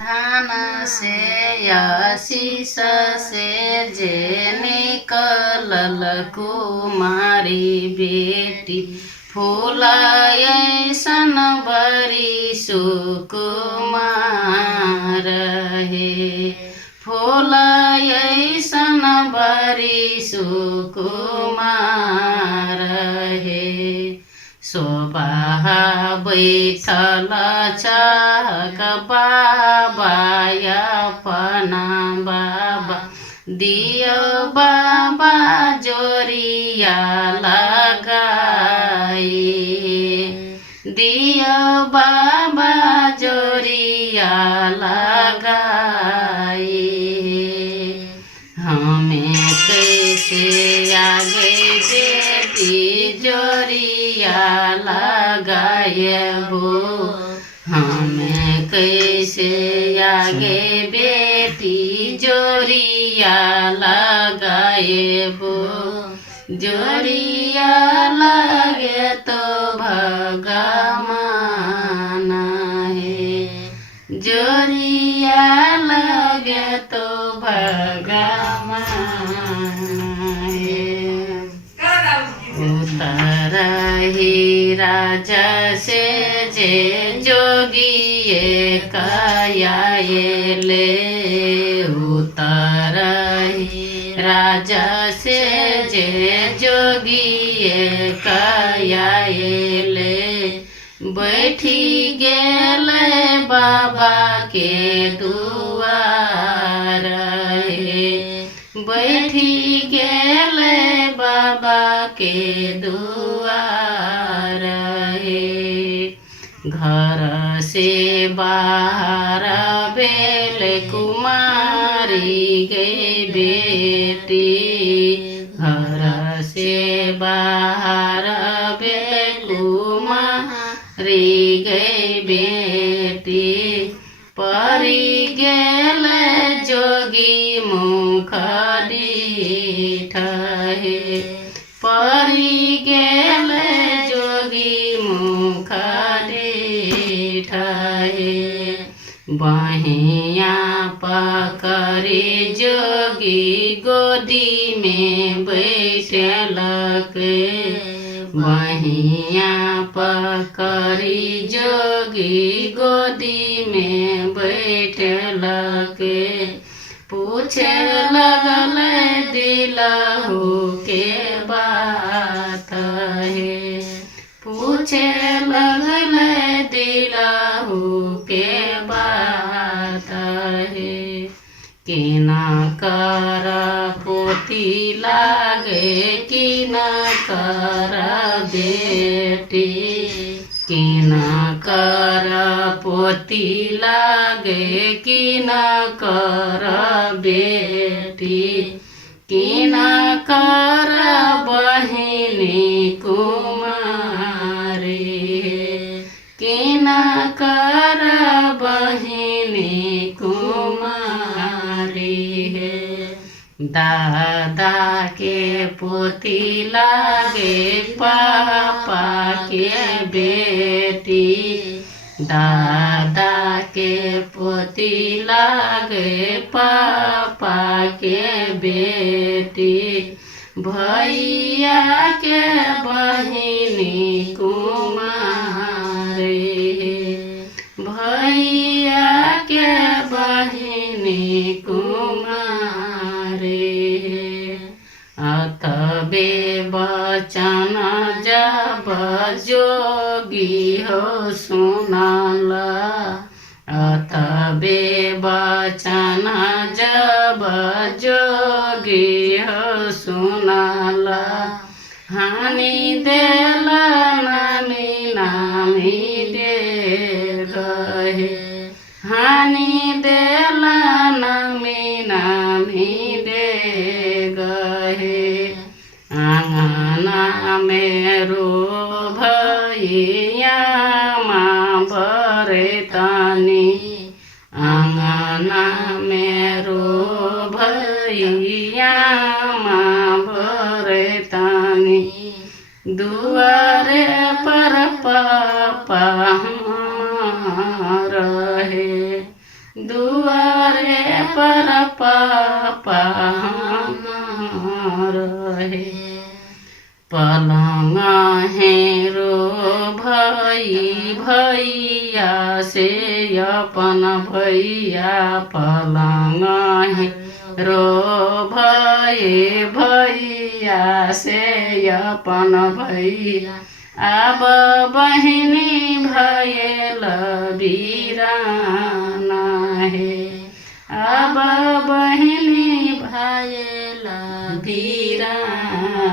धान से आशीष से जे निकलल कुमारी बेटी फूल ऐसन बरी सुकुमार हे फूल ऐसन बरी सुकुमार हे शोभा बैठल चक बाबा अपना बाबा दियो बाबा जोरिया लगाई दियो बाबा जोरिया लगाई हमें कैसे आगे बेटी जोरिया लगाएबो हमें कैसे आगे बेटी जोरिया लगाएबो जोरिया लगे तो भगवान है जोरिया लगे तो भगवान है उतरही राजा से जे जोगिए कायाले उतरही राजा से जे जोगिए कायाले बैठी गेले बाबा के दुआर हे बैठी गेले बाबा के दुआर हे घर से बाहर बेल कुमारी गई बेटी घर से बाहर बेल कुमारी गई बेटी परी गेल जोगी मुख डीठे परी गेल जोगी मुख डीठे बहिया पकड़ी जोगी गोदी में बैठलक बहिया पकड़ी जोगी गोदी में बैठलक पूछे लगल दिलहु के बात है पूछे लगल दिलहु के बात है किना कर पोती लागे किना कर बेटी किना कर पोती लागे किना कर बेटी किना कर बहिनी कुमारी किना कर बहिनी कुमारी है दादा के पोती लागे पापा के बेटी दादा के पोती लागे पापा के बेटी भैया के बहिनी कुमारी भैया के बहिनी कुमारी अतबे बचन जब जोगी हो सुनल अतबे बचन जब जोगी हो सुनल हानि देल नामी नामी दे गहे हानि देल नामी नामी दे गहे आंगना मेरो भैया माँ बरतानी आंगना मेरो भैया माँ बरतानी दुआरे पर पापा रहे दुआरे पर पापा रहे पलंग हेरो भैया से अपन भैया पलंग हेरो भैया से अपन भैया अब बहिनी भयल वीराना हे अब बहिनी भयल वीराना